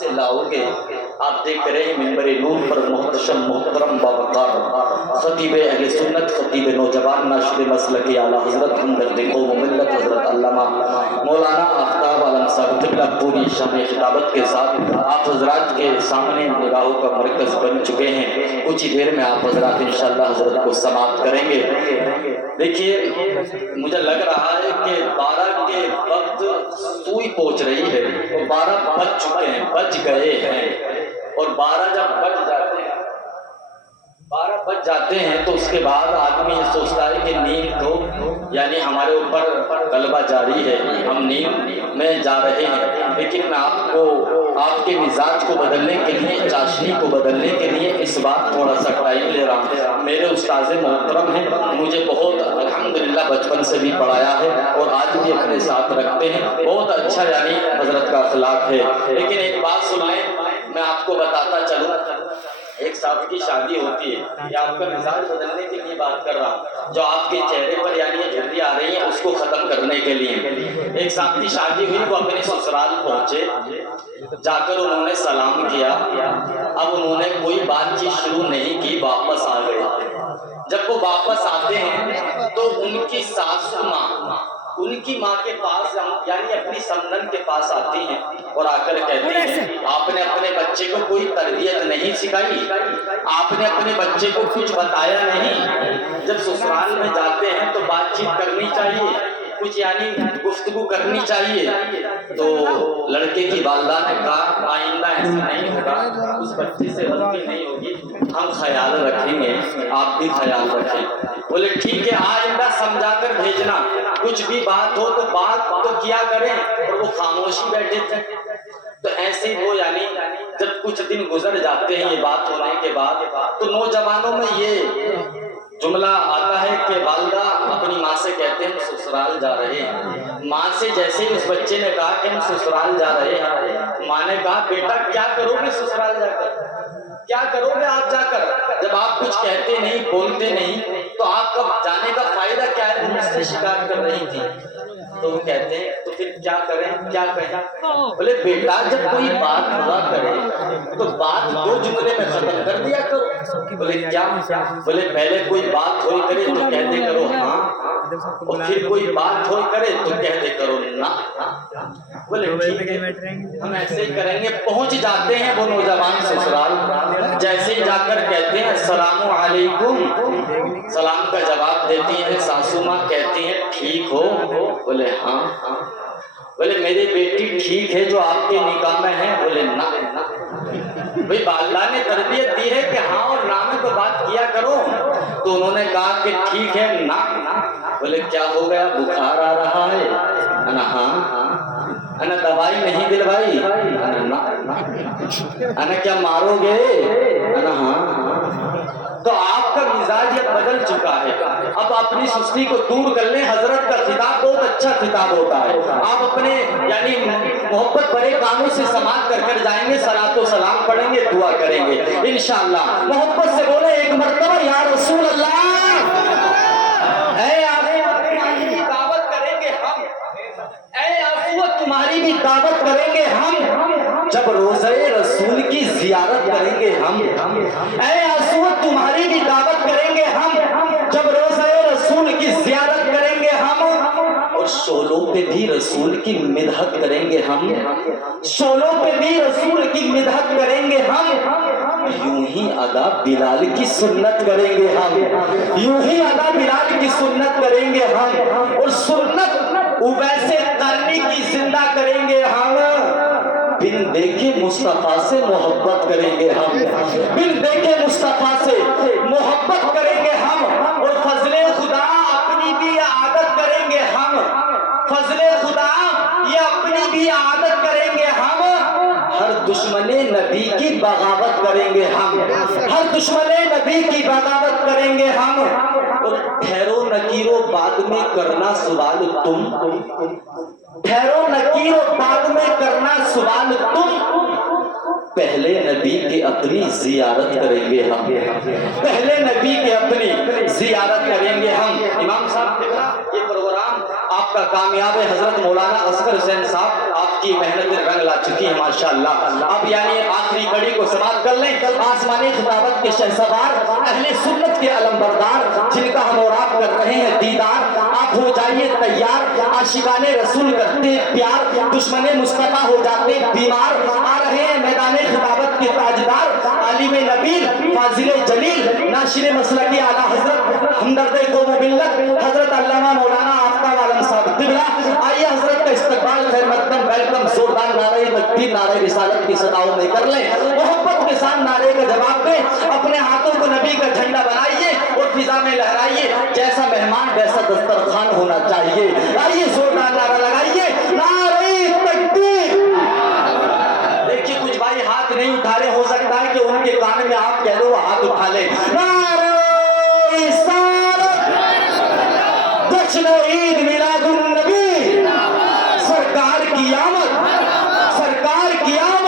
سے لاؤ گے. آپ دیکھ رہے ہیں منبر نور پر محتشم محترم باوقار خطیب اہل سنت، خطیب نوجوان، ناشر مسلک اعلیٰ حضرت ہمدرد قوم و ملت حضرت علامہ مولانا آفتاب عالم صاحب قبلہ پوری شان خطابت کے ساتھ آپ حضرات کے سامنے نگاہوں کا مرکز بن چکے ہیں. کچھ ہی دیر میں آپ حضرات انشاءاللہ حضرت کو سماعت کریں گے. دیکھیے مجھے لگ رہا ہے کہ 12 کے وقت سوئی پہنچ رہی ہے اور 12 بج چکے ہیں، بج گئے ہیں. اور 12 جب بج جاتے ہیں تو اس کے بعد آدمی یہ سوچتا ہے کہ نیند تو یعنی ہمارے اوپر غلبہ جاری ہے، ہم نیند میں جا رہے ہیں. لیکن میں آپ کے مزاج کو بدلنے کے لیے، چاشنی کو بدلنے کے لیے اس بات تھوڑا سا ٹائم لے رہا ہوں. میرے استاذ محترم ہیں، مجھے بہت الحمدللہ بچپن سے بھی پڑھایا ہے اور آج بھی اپنے ساتھ رکھتے ہیں. بہت اچھا یعنی حضرت کا اخلاق ہے. لیکن ایک بات سنائیں، میں آپ کو بتاتا چلوں. ایک صاحب کی شادی ہوتی ہے، یا آپ کا مزاج بدلنے کے لیے بات کر رہا ہوں، جو آپ کے چہرے پر یعنی یہ جھریاں آ رہی ہیں اس کو ختم کرنے کے لیے. ایک صاحب کی شادی ہوئی، وہ اپنے سسرال پہنچے، جا کر انہوں نے سلام کیا. اب انہوں نے کوئی بات چیت شروع نہیں کی، واپس آ گئے. جب وہ واپس آتے ہیں تو ان کی ساسو ماں ان کی ماں کے پاس یعنی اپنی سمندن کے پاس آتی ہیں اور آ کر کہتی ہیں آپ نے اپنے بچے کو کوئی تربیت نہیں سکھائی، آپ نے اپنے بچے کو کچھ بتایا نہیں. جب سسرال میں جاتے ہیں تو بات چیت کرنی چاہیے، کچھ یعنی گفتگو کرنی چاہیے. تو لڑکے کی والدہ نے کہا آئندہ ایسا نہیں ہوگا، اس بچے سے غلطی نہیں ہوگی، ہم خیال رکھیں گے، آپ بھی خیال رکھیں. بولے ٹھیک ہے، آئندہ سمجھا کر بھیجنا، کچھ بھی بات ہو تو بات تو کیا کریں. اور وہ خاموشی بیٹھے تھے. تو ایسے ہی وہ یعنی جب کچھ دن گزر جاتے ہیں یہ بات ہونے کے بعد تو نوجوانوں میں یہ جملہ آتا ہے کہ والدہ اپنی ماں سے کہتے ہیں ہم سسرال جا رہے ہیں. ماں سے جیسے ہی اس بچے نے کہا کہ ہم سسرال جا رہے ہیں، ماں نے کہا بیٹا کیا کرو گے سسرال جا کر، کیا کرو گے آپ جا کر؟ جب آپ کچھ کہتے نہیں، بولتے نہیں تو آپ کا جانے کا فائدہ کیا ہے؟ وہ مجھ سے شکایت کر رہی تھی. تو وہ کہتے ہیں تو پھر کیا کریں، کیا کہیں؟ بولے بیٹا جب کوئی بات ہوا کرے تو بات 2 جملے میں ختم کر دیا کرو. بولے کیا؟ بولے پہلے کوئی بات ہوئی کرے تو کہہ دے کرو ہاں، اور پھر کوئی بات ہوئی کرے تو کہہ دے کرو نہ. بولے ٹھیک ہے ہم ایسے ہی کریں گے. پہنچ جاتے ہیں وہ نوجوان سسرال. جیسے ہی جا کر کہتے ہیں السلام علیکم، سلام کا جواب دیتی ہیں ساسو ماں، کہتی ہیں ٹھیک ہو؟ بولے ہاں. بولے میری بیٹی ٹھیک ہے جو آپ کے نکاح میں ہے؟ بولے نہ. بھئی والدہ نے تربیت دی ہے کہ ہاں اور نہ میں تو بات کیا کرو. تو انہوں نے کہا کہ ٹھیک ہے نہ. بولے کیا ہو گیا، بخار آ رہا ہے؟ انا ہاں. انا دوائی نہیں دلوائی؟ انا نہ. انا کیا مارو گے؟ انا ہاں. تو آپ کا مزاج یہ بدل چکا ہے. اب اپنی سستی کو دور کر لیں. حضرت کا خطاب بہت اچھا خطاب ہوتا ہے. آپ اپنے یعنی محبت بڑے کاموں سے سماعت کر کر جائیں گے، صلاۃ و سلام پڑھیں گے، دعا کریں گے انشاءاللہ. محبت سے بولے ایک مرتبہ یا رسول اللہ. اے تمہاری بھی دعوت کریں گے ہم، اے آسو تمہاری بھی دعوت کریں گے ہم، جب روزہ رسول کی زیارت کریں گے ہم. اے آسو تمہاری بھی دعوت کریں گے ہم، جب روزہ رسول کی زیارت کریں گے ہم. اور شولوں پہ بھی رسول کی مدحت کریں گے ہم، شولوں پہ بھی رسول کی مدحت کریں گے ہم. یوں ہی ادا بلال کی سنت کریں گے ہم، یوں ہی ادا بلال کی سنت کریں گے ہم. اور سنت ویسے کرنے کی زندہ کریں گے ہم. بن دیکھے مصطفیٰ سے محبت کریں گے ہم، بن دیکھے مصطفیٰ سے محبت کریں گے ہم. اور فضل خدا اپنی بھی عادت کریں گے ہم، فضل خدا یہ اپنی بھی عادت کریں گے ہم. ہر دشمن نبی کی بغاوت کریں گے ہم، ہر دشمن نبی کی بغاوت کریں گے ہم. اور ٹھہرو نکیرو بعد میں کرنا سوال تم، ٹھہرو نکیرو بعد میں کرنا سوال تم. پہلے نبی کی اپنی زیارت کریں گے ہم، پہلے نبی کی اپنی زیارت کریں گے ہم. امام صاحب یہ پروگرام آپ آپ کا کامیاب ہے حضرت مولانا اصغر حسین صاحب، آپ کی محنت رنگ لا چکی ہے ماشاءاللہ۔ اب یعنی آخری کڑی کو سماعت کر لیں۔ آسمانی خطابت کے شہسوار، اہل سنت کے علم بردار، جن کا ہم اور آپ کر رہے ہیں دیدار، آپ ہو جائیے تیار، عاشقان رسول کرتے ہیں پیار، دشمن مصطفیٰ ہو جاتے بیمار، آ رہے ہیں میدان خطابت کے تاجدار، عالم نبیل فاضل جلیل ناشر مسلکی اعلیٰ حضرت ہمدرد قوم و ملت حضرت علامہ مولانا آفتاب عالم صاحب قبلہ۔ آئیے حضرت کا استقبال خیر مقدم ویلکم زوردار نعرہ تکبیر نعرہ رسالت کی صداؤں میں کر لیں، محبت کے ساتھ نعرے کا جواب دیں، اپنے ہاتھوں کو نبی کا جھنڈا بنائیے اور فضا میں لہرائیے، جیسا مہمان ویسا دسترخوان ہونا چاہیے۔ آئیے زوردار نعرہ لگائیے، نعرہ تکبیر۔ دیکھیے کچھ بھائی ہاتھ نہیں اٹھا رہے، ہو سکتا ہے کہ ان کے کان میں آپ کہہ دو وہ ہاتھ اٹھا لیں۔ نعرہ رسالت، جشن عید میلاد النبی، سرکار کی آمد، سرکار کی آمد۔